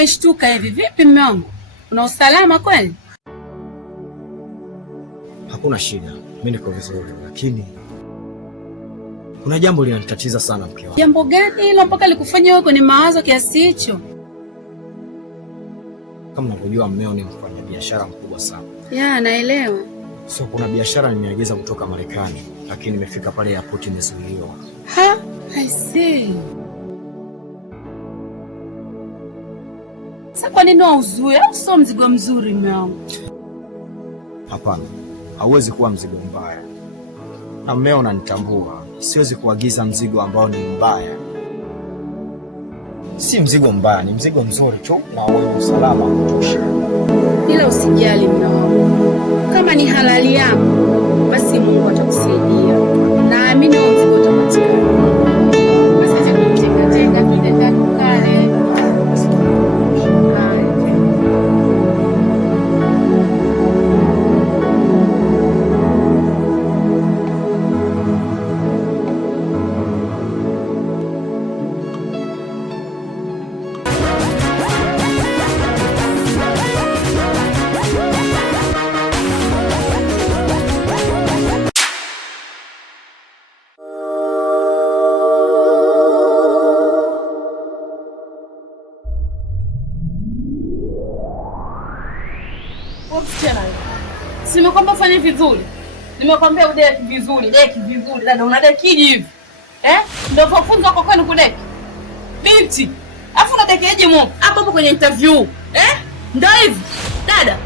umeshtuka hivi? Vipi mume wangu? Una usalama kweli? Hakuna shida. Mimi niko vizuri, lakini kuna jambo linanitatiza sana mke wangu. Jambo gani hilo mpaka likufanya wewe kwenye mawazo kiasi hicho? Kama unavyojua mmeo ni mfanyabiashara mkubwa sana. Ya, naelewa. So kuna biashara nimeagiza kutoka Marekani, lakini nimefika pale airport imezuiliwa. Ha? I see. Sasa kwa nini uzuie? Au sio mzigo mzuri mume wangu? Hapana. Hauwezi kuwa mzigo mbaya. Na mmeo unanitambua. Siwezi kuagiza mzigo ambao ni mbaya. Si mzigo mbaya, ni mzigo mzuri tu na wenye usalama kutosha. Ila usijali mume wangu. Kama ni halali yako, basi Mungu atakusaidia. Naamini huo mzigo utapatikana. Basi tenga twende ndani kale. Simekwambia ufanye vizuri. Nimekwambia udeki vizuri, deki vizuri. Dada unadekiji hivi. Ndio funzo wako kwani kudeki. Binti, afu unadekeje mo? Hapo kwenye interview. Ndio hivi. Dada.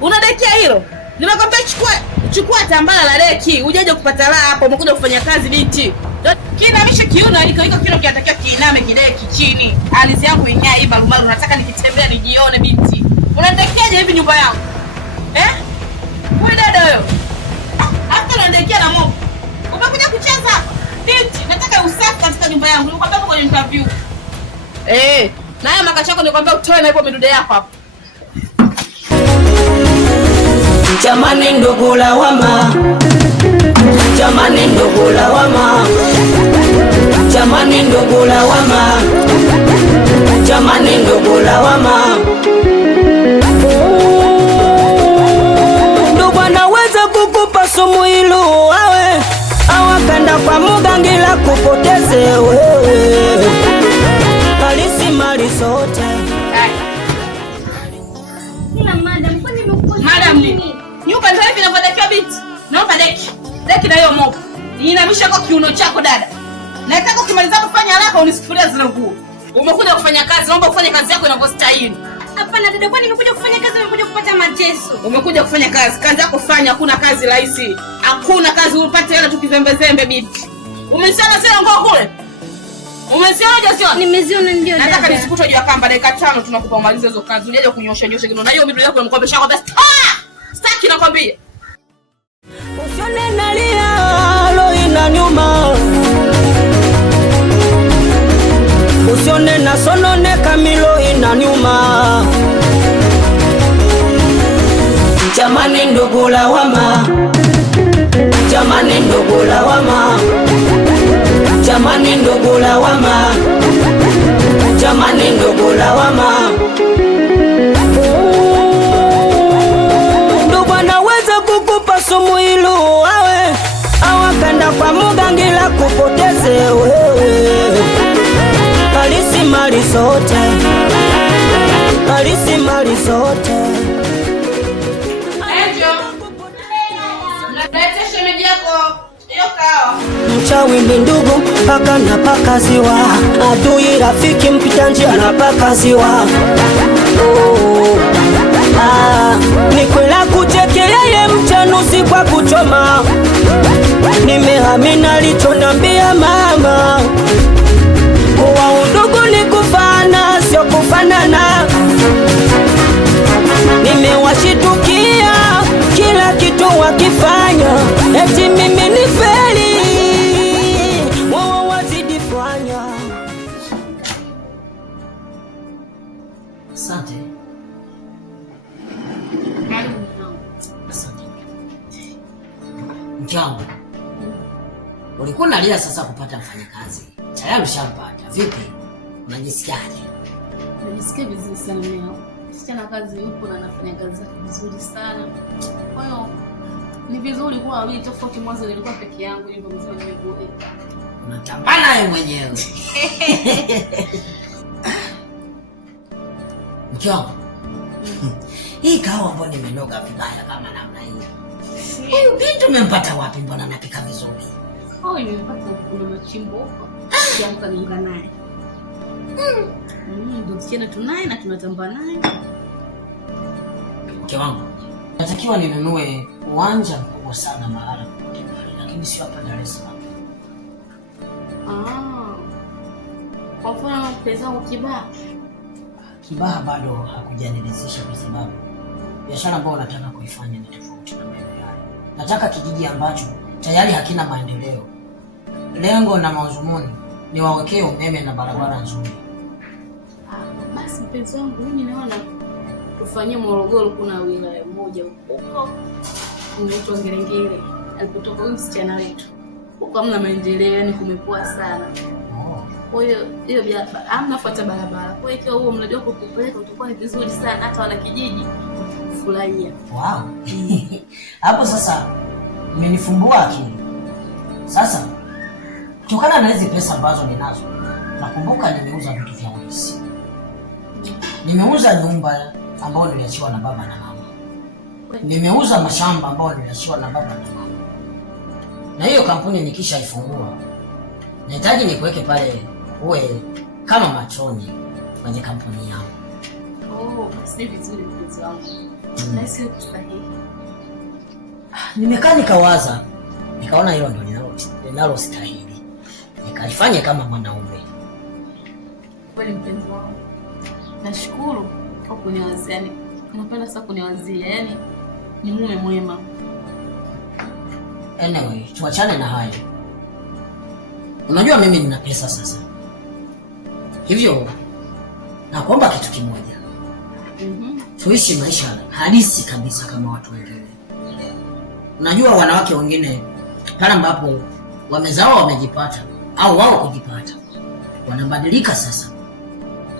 Unadekia hilo? Nimekwambia chukua tambala la deki. Ujaje kupata raha hapo, umekuja kufanya kazi binti. Kinamisha kiuno iko kile kinatakiwa kiiname kideki chini. Alizi yangu inyaa hii marumaru, nataka nikitembea nijione binti. Unadekiaje hivi nyumba yangu? Wewe dada wewe. Hata unaendelea na moto. Umekuja kucheza? Binti, nataka usafi katika nyumba yangu. Nilikwambia kwenye interview. Na haya makacha yako nilikwambia utoe na hapo midude yako hapo. Jamani ndugu lawama. Jamani ndugu lawama. Jamani ndugu lawama. Jamani ndugu lawama. Sumu ilu awe awakanda kwa mugangila kupoteze wewe halisi mali sote. Madam nini? Nyumba ndio hivi inavyodekiwa binti. Naomba deki na hiyo mopo. Inamisha kwa kiuno chako dada. Nataka ukimaliza kufanya haraka unisifuria zile nguo. Umekuja kufanya kazi, naomba ufanye kazi yako inavyostahili. Hapana dada, kwani nimekuja kufanya kazi, nimekuja kupata mateso. Umekuja kufanya kazi, kazi yako fanya, hakuna kazi rahisi. Hakuna kazi upate hela tukizembezembe binti. Umesiona zile nguo kule? Umesiona sio? Nimeziona ndio dada. Nataka nisikute juu ya kamba dakika 5 tunakupa malizo hizo kazi. Unaje kunyosha kidogo. Na hiyo bidii yako nimekuambia kwa basi. Sitaki nakwambia. Usione nalia lo ina nyuma. Usione na sonone kamilo ina nyuma. Jamani ndugu lawama. Jamani ndugu lawama. Jamani ndugu lawama. Jamani ndugu lawama. Ndugu anaweza kukupa sumu ilu awe awakanda kwa mugangila kupoteze wewe halisi mali sote. Halisi mali sote. Mchawi ni ndugu paka na pakaziwa, adui rafiki mpita njia na pakaziwa. Ni kwela kuchekeleye mchanusi kwa kuchoma. Nimehamina lichonambia mama. Kuwa undugu ni kufana sio kufanana. Nimewashitukia kila kitu wakifanya, eti mimi ni feli. Wao wazidi fanya. Asante. Asante. Mjangu. Ulikuwa unalia sasa kupata mfanyakazi. Tayari ushampata. Vipi? Unajisikiaje? najisikia vizuri sana leo. Msichana kazi yupo na anafanya kazi zake vizuri sana. Kwa hiyo ni vizuri kuwa wawili tofauti. Mwanzo nilikuwa peke yangu, hivyo mzima nimeboeka. Unatambana wewe mwenyewe. Mkiwa. Hii kawa ambayo nimenoga vibaya kama namna hii. Huyu binti umempata wapi? Mbona anapika vizuri? Nimempata kuna machimbo huko. Kiamka niunga naye. Ndio tukienda tunaye na tunatamba naye. Mke wangu, natakiwa ninunue uwanja mkubwa sana mahala, lakini sio hapa Dar es Salaam. Kwa mfano pesa au Kibaha? Kibaha bado hakujaniridhisha kwa sababu biashara ambayo nataka kuifanya ni tofauti na maeneo yale. Nataka kijiji ambacho tayari hakina maendeleo. Lengo na mazumuni ni wawekee umeme na barabara nzuri. Basi mpenzi wangu, mimi naona tufanyie Morogoro. Kuna wilaya moja huko inaitwa Ngerengere, alipotoka huyu msichana wetu. Huko hamna maendeleo, yani kumekuwa sana. Kwa hiyo biashara hamna fuata barabara. Kwa hiyo ikiwa huo mradi wako kupeleka utakuwa ni vizuri sana, hata wana kijiji kufurahia. Wow. Hapo sasa umenifumbua akili. Sasa kutokana na hizi pesa ambazo ninazo, nakumbuka nimeuza vitu vya ulisi. Nimeuza nyumba ambayo niliachiwa na baba na mama. Nimeuza mashamba ambayo niliachiwa na baba na mama. Na hiyo kampuni nikishaifungua, nahitaji nikuweke pale uwe kama matroni kwenye kampuni yangu. Basi vizuri mpenzi wangu. Na sio kusahihi. Nimekaa nikawaza, nikaona hilo ndio linalostahili. Nikalifanya kama mwanaume. Kweli mpenzi wangu. Nashukuru kwa kuniwazia. Unapenda sana kuniwazia. Yaani ni mume mwema. Anyway, tuachane na hayo. Unajua mimi nina pesa sasa. Hivyo nakuomba kitu kimoja. Tuishi maisha halisi kabisa kama watu wengine. Unajua wanawake wengine pale ambapo wamezao wamejipata au wao kujipata, wanabadilika sasa.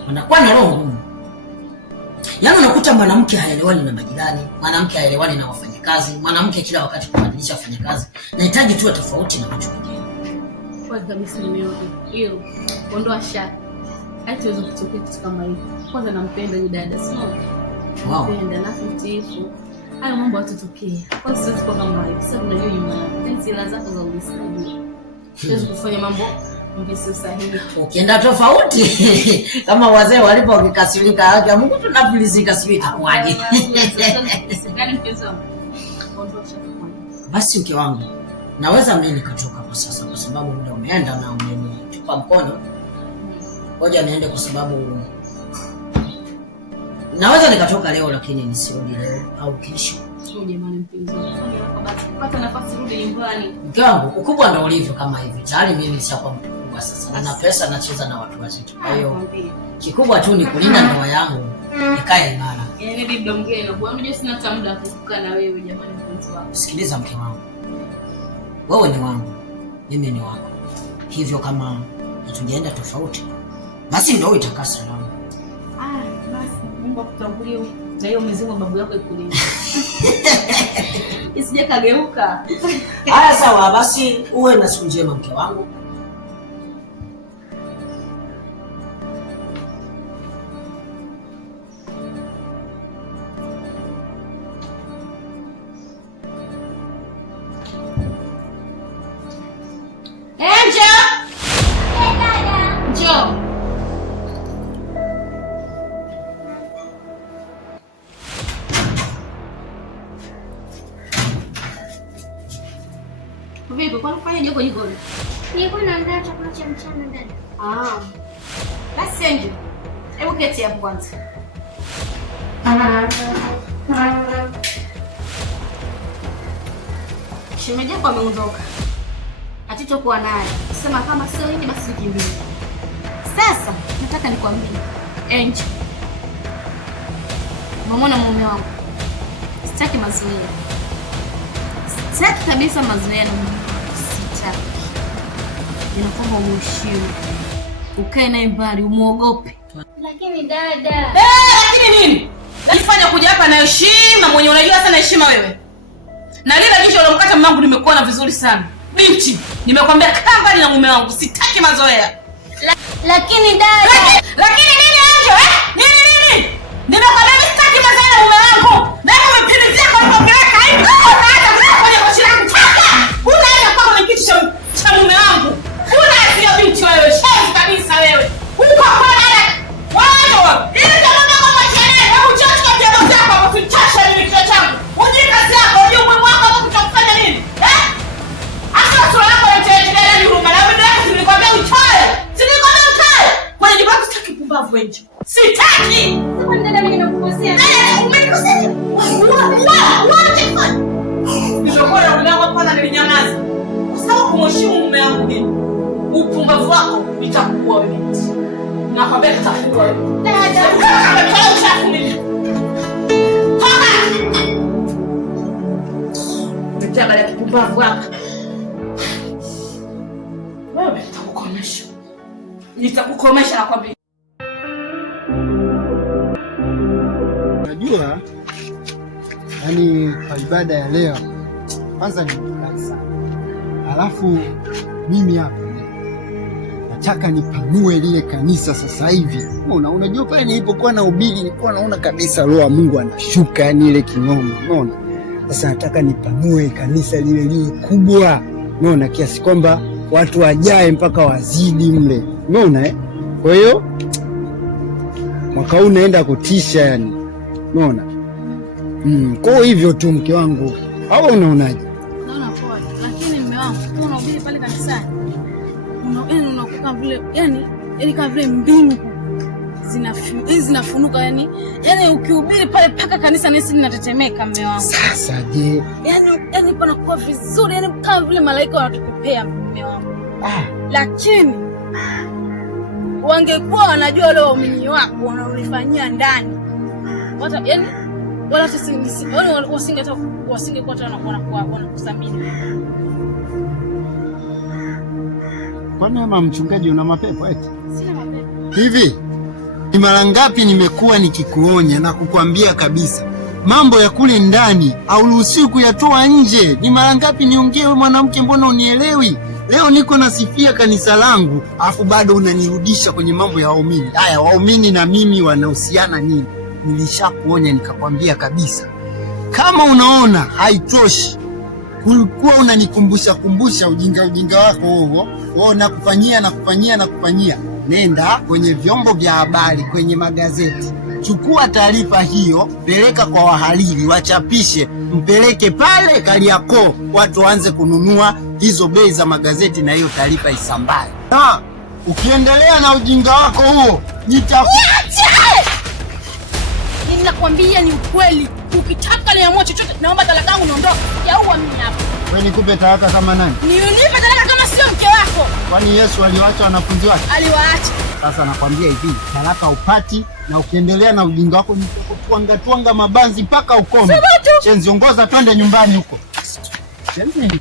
Wanakuwa na roho ngumu. Yaani unakuta mwanamke haelewani na majirani, mwanamke haelewani na wafanyakazi, mwanamke kila wakati kubadilisha wafanyakazi. Nahitaji tuwe tofauti na watu wengine. Kwa kabisa nimeona hilo. Ondoa shaka. Haiwezi kutokea kitu kama hivi. Kwanza nampenda yule dada, sio? Nampenda na mtiifu. Hayo mambo yatatokea. Kwa sisi tuko kama hivi. Sasa unajua nyuma sila zako za ulisaji. Siwezi kufanya mambo mbisi sahihi. Ukienda tofauti kama wazee walipo wakikasirika, haki Mungu tunafilizika, sio itakuwaje? Gani mpenzi wangu? Ondoa shaka. Basi mke wangu, naweza mimi nikatoka kwa sasa kwa sababu muda umeenda na umenitupa mkono. Ngoja niende kwa sababu naweza nikatoka leo lakini nisirudi leo au kesho. Jamani mpenzi wangu, pata nafasi rudi nyumbani. Mke wangu, ukubwa ndio ulivyo kama hivi. Tayari mimi nishakuwa mkubwa sasa. Na pesa nacheza na watu wazito. Kwa hiyo kikubwa tu ni kulinda ndoa yangu ikae imara. Yaani bibi mgeni na bwana, unajua sina hata muda wa kukaa na wewe jamani mpenzi wangu. Sikiliza mke wangu. Wewe ni wangu, mimi ni wako. Hivyo kama tunaenda tofauti, basi ndio itakaa salama. Basi Mungu akutangulie na hiyo mizimu babu yako ikulinda. Isije kageuka. Haya sawa, basi uwe na siku njema mke wangu. Vipi, kwa nini unafanya jikoni? Nilikuwa naandaa chakula cha mchana dada. Basi Angel. Hebu keti hapo kwanza. Shemeji yako ameondoka. Hatitokuwa naye. Sema kama sio hiki basi kimbie. Sasa nataka nikwambie. Angel. Mama mume wangu. Sitaki mazoea. Sitaki kabisa mazoea na mume. Sitaki. Ninakuomba umheshimu. Ukae naye mbali, umuogope. Lakini dada. Lakini nini? Najifanya kuja hapa na heshima, mwenye unajua sana heshima wewe. Na lile jicho lomkata mamangu nimekuona vizuri sana. Binti, nimekwambia kaa mbali na mume wangu, sitaki mazoea. Lakini dada. Lakini nini Angel? Nini? Nimekwambia sitaki mazoea na mume wangu. Na umepilizia kwa kupeleka hivi. Unaanza kwenye kochi langu. Unaanza kwa kwenye kiti cha mume wangu. Unaanza binti wewe, shazi kabisa wewe. Uko kwa dada. Wao, ile kama ndio kwa chene, hebu chacha kwa jambo zako kwa kuchasha mimi kichwa changu. Uje kazi yako, uje mume wako hapo kutakufanya nini? Hata sura yako inategemea ni huruma. Na mimi nilikwambia uchoe. Sinikwambia uchoe. Kwa nini bado sitaki pumbavu wengi? Sitaki. Sasa dada mimi nakukosea. Umenikosea. Wacha. Nilikuwa mume wangu kwanza nilinyamaza. Kwa sababu kumheshimu mume wangu mimi. Upumbavu wako nitakuua wewe. Nakwambia nitakuua wewe. Dada, kama uchafu mimi. Nitaka ile kipumbavu wako. Wewe nitakukomesha. Nitakukomesha nakwambia. Unajua, yani kwa ibada ya leo kwanza nimefurahi sana. Alafu mimi hapa nataka nipanue lile kanisa sasa hivi. Unajua pale nilipokuwa na ubiri nilikuwa naona kabisa roho ya Mungu anashuka, yani ile kinoma. Unaona? Sasa nataka nipanue kanisa lile kubwa. Unaona, kiasi kwamba watu wajae mpaka wazidi mle. Unaona eh? Kwa hiyo mwaka huu naenda kutisha yani. Unaona? Kwa hivyo tu mke wangu. Au unaonaje? Naona poa. Lakini mume wangu, unahubiri pale kanisani. Unakuwa vile yani kama vile mbingu zinafunuka yani ukihubiri pale paka kanisa nesi linatetemeka mume wangu. Sasa je? Yani panakuwa vizuri yani kama vile malaika wanatukupea mume wangu. Lakini wangekuwa wanajua wale waumini wako wanaolifanyia ndani. Wata yani wala wasingekuwa hata wanakusamini. Kwani mama mchungaji una mapepo eti? Sina mapepo. Hivi ni mara ngapi nimekuwa nikikuonya na kukwambia kabisa mambo ya kule ndani hauruhusiwi kuyatoa nje? Ni mara ngapi niongee wewe mwanamke, mbona unielewi? Leo niko nasifia kanisa langu afu bado unanirudisha kwenye mambo ya waumini. Haya, waumini na mimi wanahusiana nini? Nilishakuonya nikakwambia kabisa. Kama unaona haitoshi, ulikuwa unanikumbusha ujinga wako huo. Wao nakufanyia. Nenda kwenye vyombo vya habari, kwenye magazeti. Chukua taarifa hiyo, peleka kwa wahariri, wachapishe, mpeleke pale Kariakoo, watu waanze kununua hizo bei za magazeti na hiyo taarifa isambae. Ukiendelea na ujinga wako huo, Ninakwambia ni ukweli. Ukitaka niamue chochote, naomba talaka yangu niondoke. Yaua mimi hapa. Wewe nikupe talaka kama nani? Niunipe talaka kama sio mke wako. Kwani Yesu aliwaacha wanafunzi wake? Aliwaacha. Sasa nakwambia hivi, talaka upati, na ukiendelea na ujinga wako nitakutuanga mabanzi mpaka ukome. Chenzi, ongoza twende nyumbani huko. Chenzi.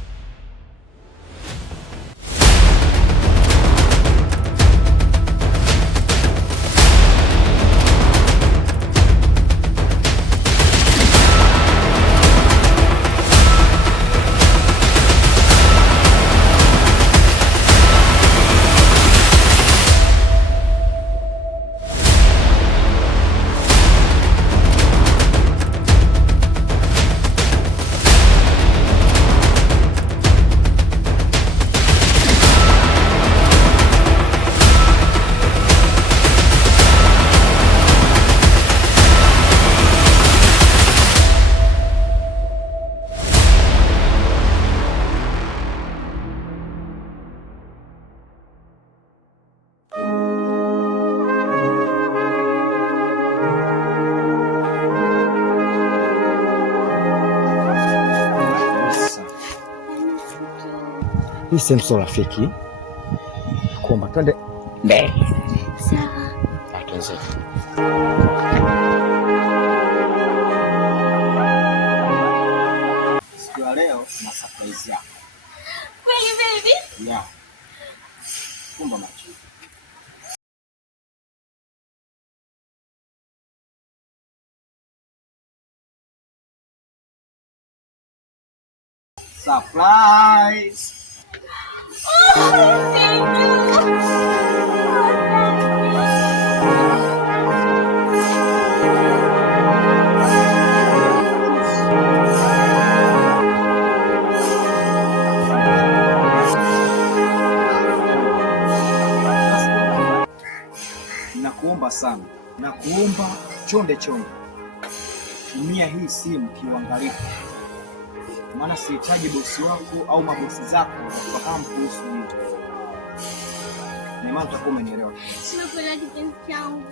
Hii sehemu sio rafiki. Kuomba twende mbele. Sawa. Tuanze. Siku ya leo na surprise yako. Kweli baby? Yeah. Kumba macho. Surprise. Nakuomba sana, nakuomba chonde, tumia hii simu kiuangalifu, maana sihitaji bosi wako au mabosi zako wafahamu kuhusu hili. Ni maana utakuwa umenielewa. Nimekuelewa kipenzi changu.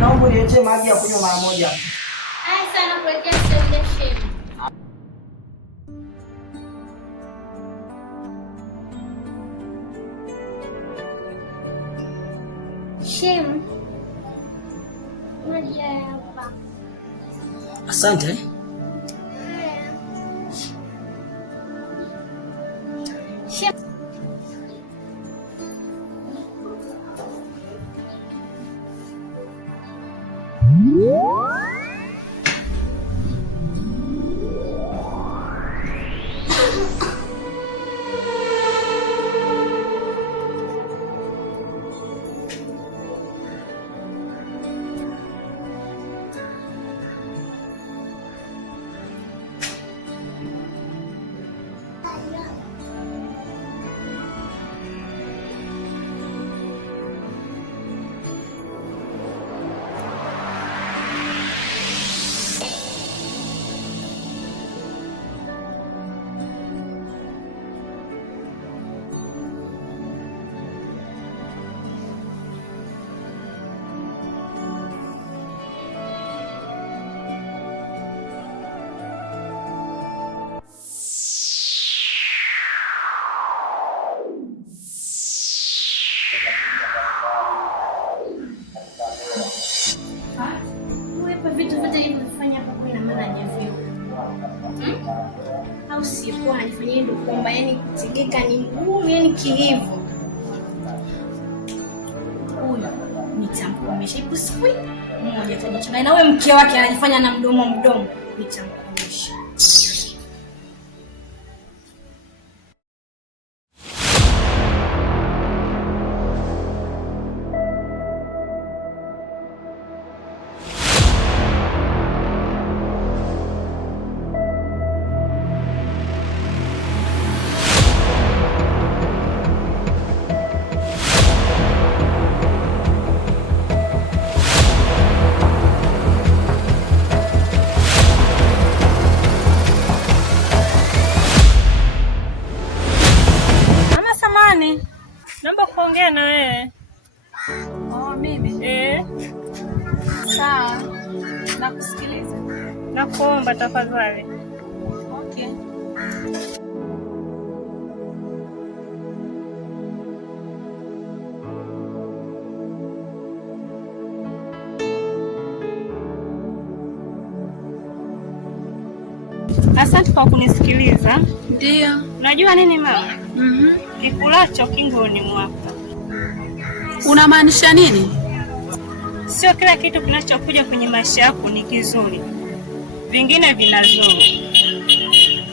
Naomba niletee maji ya kunywa mara moja. Ai sana kuletea solution. Shem. Maji hapa. Asante. Shem. Vitu vyote nilivyofanya hapa kwa ina maana hajavyo. Au sikuwa anafanyia ndio kwamba yani kutegeka ni ngumu yani kihivu. Huyu nitamkomesha ipo siku moja tanichanga na wewe mke wake anajifanya na mdomo nitamkomesha. Naomba kuongea na wewe. Oh, mimi? Sawa. Nakusikiliza. Nakuomba tafadhali. Okay. Asante kwa kunisikiliza. Ndio. Unajua nini mama? Kikulacho kingoni mwako. Unamaanisha nini? Sio kila kitu kinachokuja kwenye maisha yako ni kizuri. Vingine vinazuru.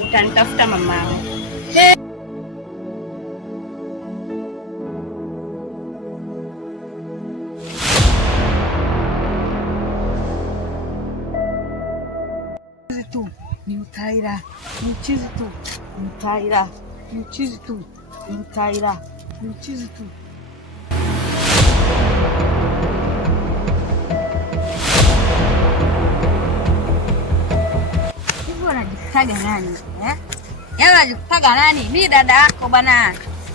Utanitafuta mamao. Ni utaira. Ni mchizi tu. Ni utaira. Ni mchizi tu. Ni utaira. Ni mchizi tu. Hivi wanajitaga nani? Yaani unajikutaga nani? Mimi dada yako bana.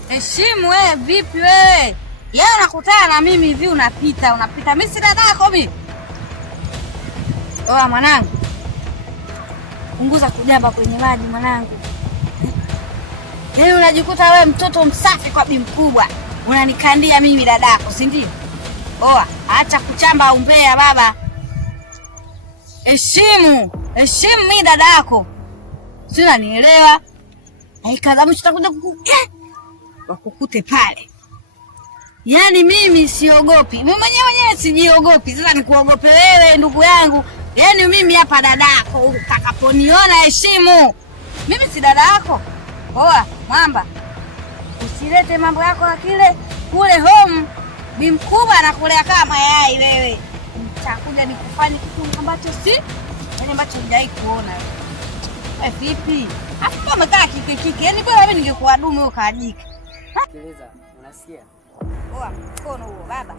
Heshimu wewe, vipi wewe? Leo nakutana na mimi hivi unapita. Mimi si dada yako mimi. Oa mwanangu. Punguza kujamba kwenye maji mwanangu. Leo unajikuta wewe mtoto msafi kwa bi mkubwa. Unanikandia mimi dada yako, si ndio? Oa, acha kuchamba umbea baba. Heshimu mimi dada yako. Si unanielewa? Haikadhamu tutakuja wakukute pale. Yaani mimi siogopi. Mimi mwenyewe sijiogopi. Sasa nikuogope wewe ndugu yangu. Yaani mimi hapa dadako utakaponiona heshimu. Mimi si dada yako. Oa, mwamba. Usilete mambo yako na kile kule home. Bi mkubwa anakulea kama mayai wewe. Nitakuja nikufanye kitu ambacho yaani ambacho hujai kuona. Wewe vipi? Hapo umekaa kike. Yaani bora mimi ningekuwa dume ukajika. Sikiliza, unasikia? Oa, mkono huo baba.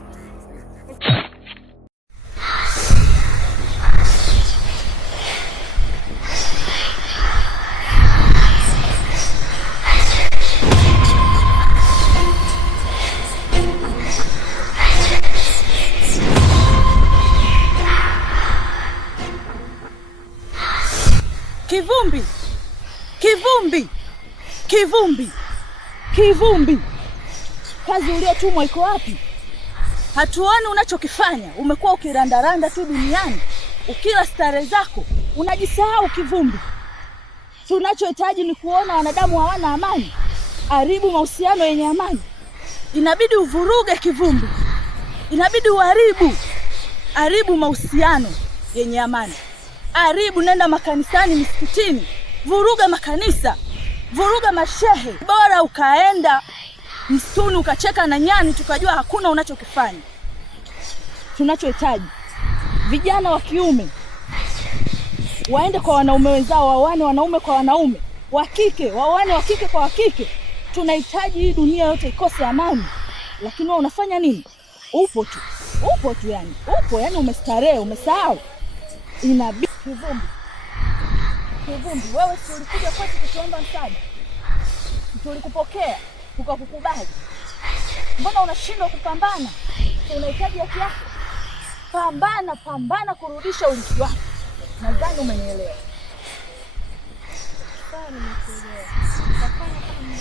Kivumbi. Kazi uliotumwa iko wapi? Hatuoni unachokifanya. Umekuwa ukirandaranda tu duniani. Ukila stare zako, unajisahau Kivumbi. Tunachohitaji ni kuona wanadamu hawana amani. Haribu mahusiano yenye amani. Inabidi uvuruge Kivumbi. Inabidi uharibu. Haribu mahusiano yenye amani. Haribu, nenda makanisani, misikitini. Vuruga makanisa. Vuruga mashehe. Bora ukaenda msituni ukacheka na nyani tukajua hakuna unachokifanya. Tunachohitaji vijana wa kiume waende kwa wanaume wenzao, waoane wanaume kwa wanaume, wa kike waoane wa kike kwa wa kike. Tunahitaji hii dunia yote ikose amani. Lakini wewe unafanya nini? Upo tu yani. Yani umestarehe, umesahau. Inabidi Kivumbi, wewe si ulikuja kwetu kutuomba msaada? Tulikupokea, tukakukubali. Mbona unashindwa kupambana? Unahitaji haki yako. Pambana kurudisha urithi wako. Nadhani umenielewa. Sawa, nimekuelewa. Nitafanya kama mimi